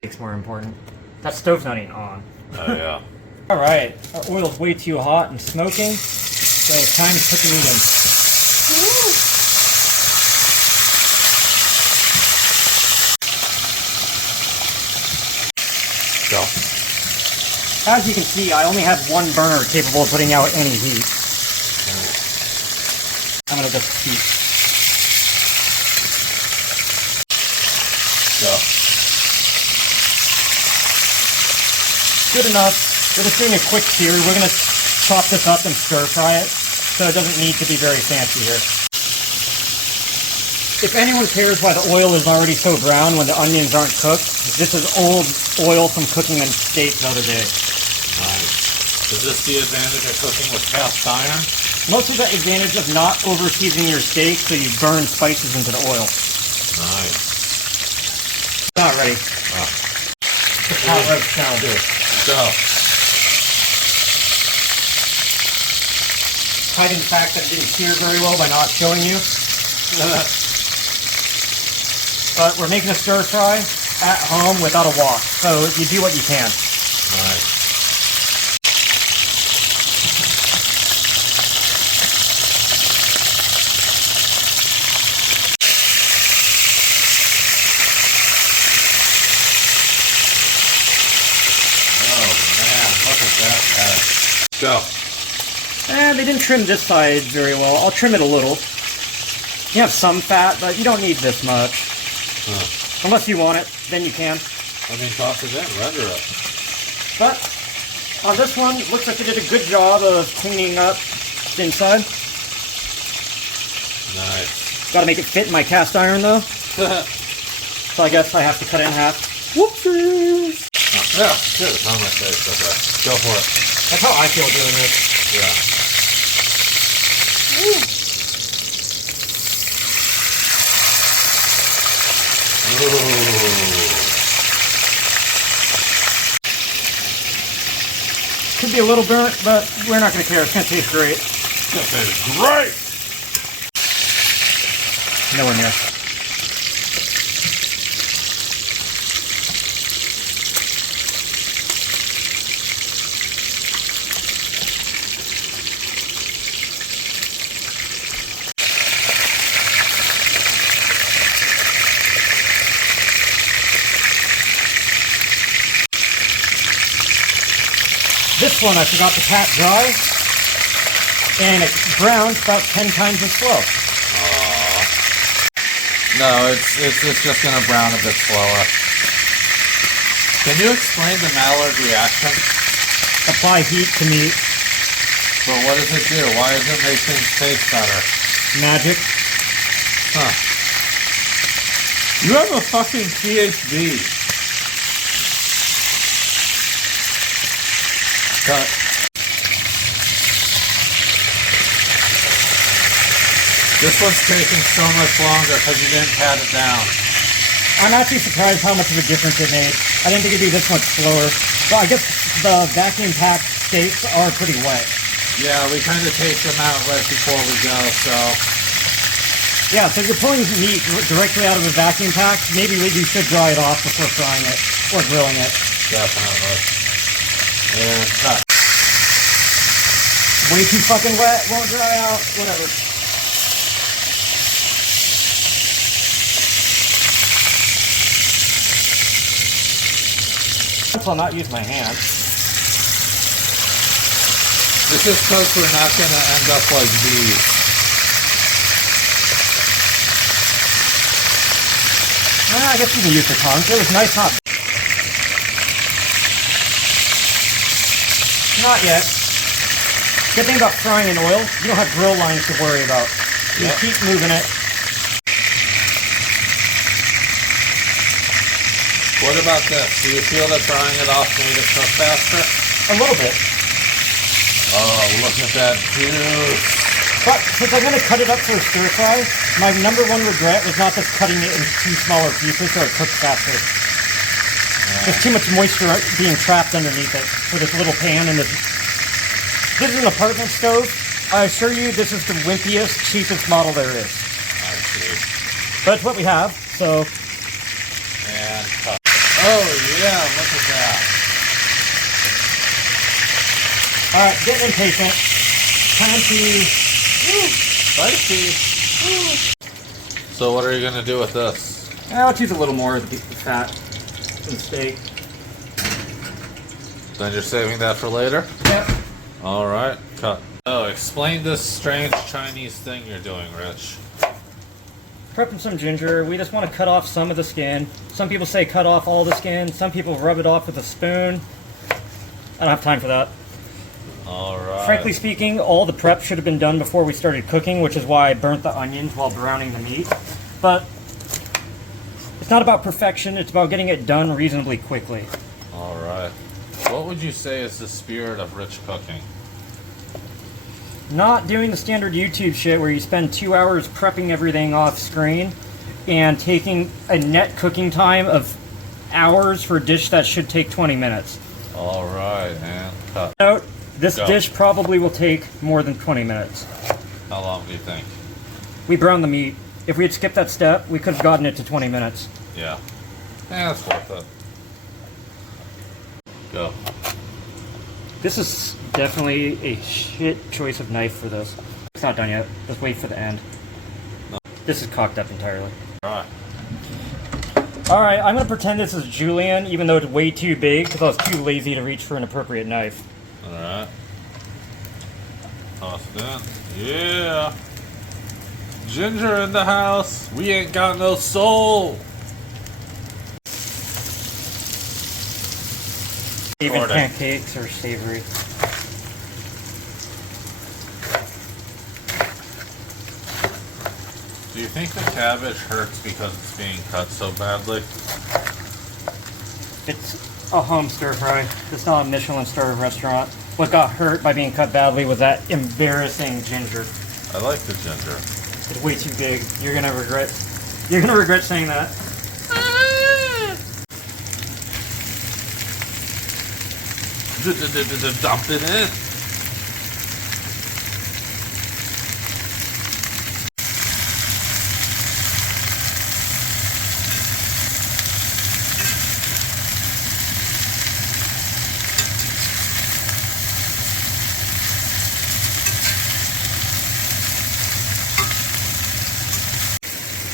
It's more important. That stove's not even on. Oh, yeah. Alright, our oil's way too hot and smoking, so it's time to put the meat in. Go. As you can see, I only have one burner capable of putting out any heat. I'm gonna just heat. Go. Good enough. We're just doing a quick sear. We're gonna chop this up and stir fry it, so it doesn't need to be very fancy here. If anyone cares why the oil is already so brown when the onions aren't cooked, this is old oil from cooking on steak the other day. Nice. Is this the advantage of cooking with cast iron? Most of the advantage of not over-seasoning your steak so you burn spices into the oil. Nice. Not ready. Oh. It's hot roast now. Go. Hiding the fact that it didn't sear very well by not showing you. But we're making a stir fry at home without a wok, so you do what you can. Nice. Go. They didn't trim this side very well. I'll trim it a little. You have some fat, but you don't need this much. Huh. Unless you want it, then you can. I mean, toss it in, render it. But on this one, looks like they did a good job of cleaning up the inside. Nice. Got to make it fit in my cast iron, though. So I guess I have to cut it in half. Whoopsies! Oh, yeah, good. It's on my face. Okay. Go for it. That's how I feel doing this. Yeah. Ooh. Could be a little burnt, but we're not going to care. It's going to taste great. This is great! Nowhere near. This one I forgot to pat dry, and it browns about 10 times as slow. No, it's just gonna brown a bit slower. Can you explain the Maillard reaction? Apply heat to meat. But what does it do? Why does it make things taste better? Magic. Huh. You have a fucking PhD. Cut. This one's taking so much longer because you didn't pat it down. I'm actually surprised how much of a difference it made. I didn't think it'd be this much slower. Well, I guess the vacuum packed steaks are pretty wet. Yeah, we kind of take them out right before we go, so... Yeah, so if you're pulling meat directly out of a vacuum pack, maybe you should dry it off before frying it or grilling it. Definitely. And cut. Way too fucking wet, won't dry out, whatever. I'll not use my hand. This is because we're not going to end up like these. I guess you can use the tongs. It was nice hot. Not yet. Good thing about frying in oil, you don't have grill lines to worry about. You keep moving it. What about this? Do you feel that drying it off made it cook faster? A little bit. Oh, look at that juice. But since I'm going to cut it up for a stir fry, my number one regret was not just cutting it in two smaller pieces so it cooks faster. There's too much moisture being trapped underneath it for this little pan and this. This is an apartment stove. I assure you this is the wimpiest, cheapest model there is. I see. But it's what we have, so... And cut. Oh yeah, look at that. Alright, getting impatient. Time to... Spicy. So what are you gonna do with this? I'll choose a little more of the fat from the steak. Then you're saving that for later? Yep. Alright, cut. Oh, explain this strange Chinese thing you're doing, Rich. Prepping some ginger. We just want to cut off some of the skin. Some people say cut off all the skin. Some people rub it off with a spoon. I don't have time for that. Alright. Frankly speaking, all the prep should have been done before we started cooking, which is why I burnt the onions while browning the meat. But it's not about perfection, it's about getting it done reasonably quickly. Alright. What would you say is the spirit of rich cooking? Not doing the standard YouTube shit where you spend 2 hours prepping everything off screen and taking a net cooking time of hours for a dish that should take 20 minutes. Alright, and cut. Note, this Go. dish probably will take more than 20 minutes. How long do you think? We browned the meat. If we had skipped that step, we could have gotten it to 20 minutes. Yeah. Yeah, that's worth it. Go. This is definitely a shit choice of knife for this. It's not done yet. Let's wait for the end. No. This is cocked up entirely. Alright. Alright, I'm going to pretend this is julienne, even though it's way too big, because I was too lazy to reach for an appropriate knife. Alright. Toss it in. Yeah. Ginger in the house. We ain't got no soul. Even Order. pancakes are savory. Do you think the cabbage hurts because it's being cut so badly? It's a home stir fry. It's not a Michelin star restaurant. What got hurt by being cut badly was that embarrassing ginger. I like the ginger. It's way too big. You're gonna regret saying that. Dump it in.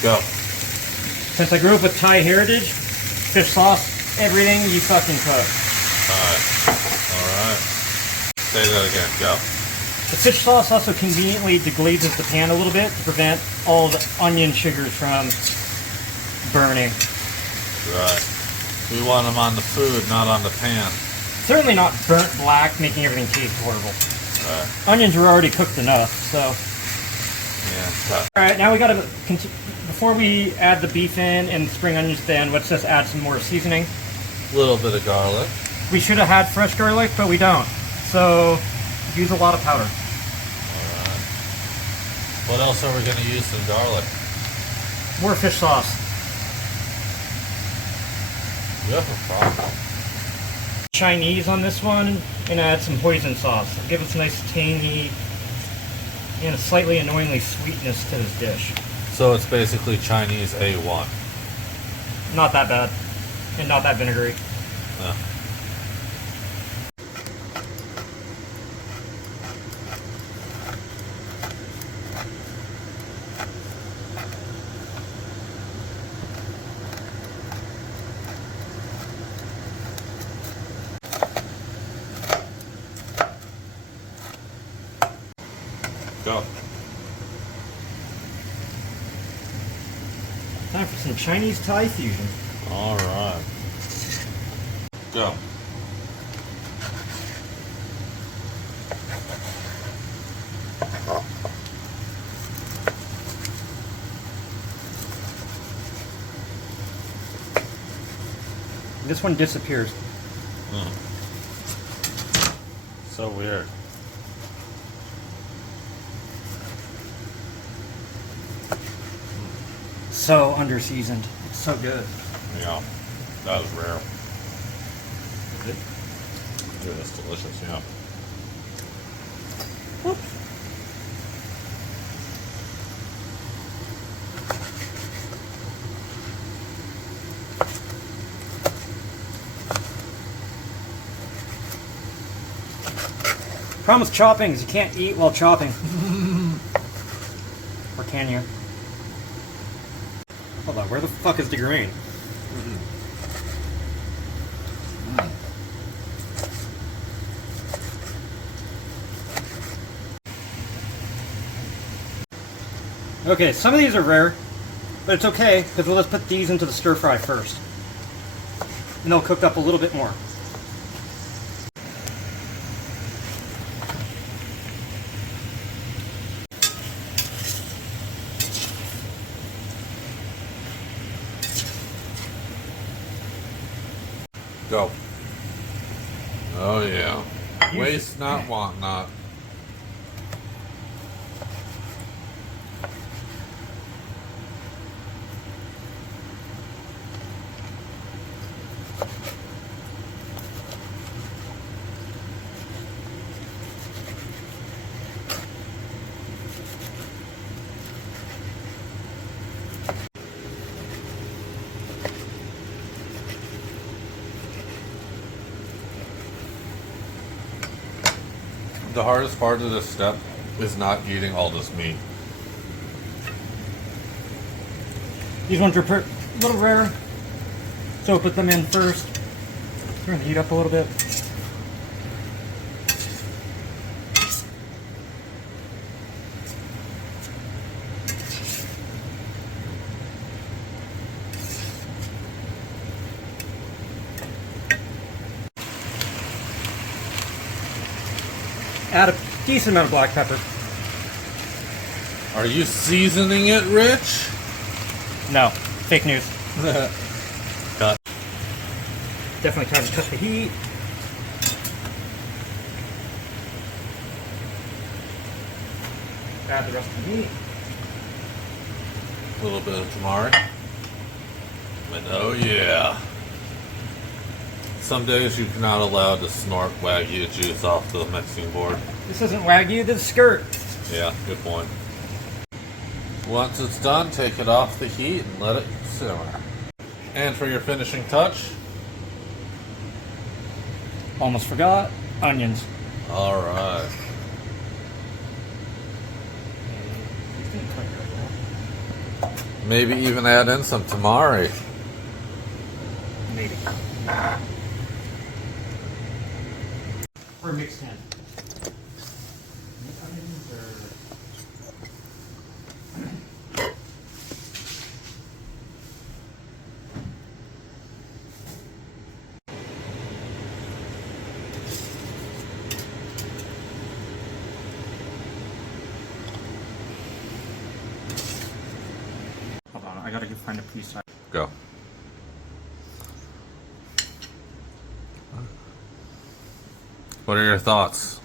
Go. Since I grew up with Thai heritage, fish sauce, everything you fucking cook. Alright. Say that again. Go. The fish sauce also conveniently deglazes the pan a little bit to prevent all the onion sugars from burning. Right. We want them on the food, not on the pan. Certainly not burnt black, making everything taste horrible. Right. Onions were already cooked enough, so. Yeah, cut. Alright, now we gotta, before we add the beef in and spring onions at the end, let's just add some more seasoning. A little bit of garlic. We should have had fresh garlic, but we don't. So, use a lot of powder. Alright. What else are we going to use in garlic? More fish sauce. You have a problem. Chinese on this one, and add some hoisin sauce. It'll give us a nice tangy and a slightly annoyingly sweetness to this dish. So it's basically Chinese A1. Not that bad, and not that vinegary. Yeah. Go. Time for some Chinese Thai fusion. Alright. Go. This one disappears. So weird. So under-seasoned. It's so good. Yeah. That was rare. Dude, that's delicious, yeah. Problem with chopping is you can't eat while chopping. Or can you? Hold on, where the fuck is the green? Okay, some of these are rare, but it's okay because we'll just put these into the stir fry first. And they'll cook up a little bit more. Go. Oh yeah. Waste not, want not. The hardest part of this step is not eating all this meat. These ones are a little rare, so put them in first. Turn the heat up a little bit. Add a decent amount of black pepper. Are you seasoning it, Rich? No, fake news. Cut. Definitely try to cut the heat. Add the rest of the meat. A little bit of tamari. And oh yeah. Some days you're not allowed to snort Wagyu juice off the mixing board. This isn't Wagyu, this is skirt. Yeah, good point. Once it's done, take it off the heat and let it simmer. And for your finishing touch, Almost forgot, onions. alright. Maybe even add in some tamari. Maybe. Or mixed in. Hold on, I gotta go find a piece. Go. What are your thoughts?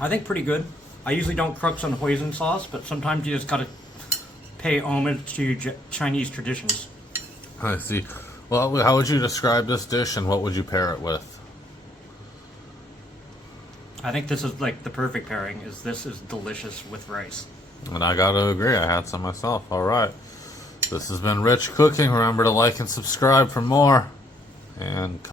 I think pretty good. I usually don't crux on hoisin sauce, but sometimes you just gotta pay homage to Chinese traditions. I see. Well, how would you describe this dish and what would you pair it with? I think this is like the perfect pairing. This is delicious with rice. And I gotta agree, I had some myself. Alright. This has been Rich Cooking. Remember to like and subscribe for more. And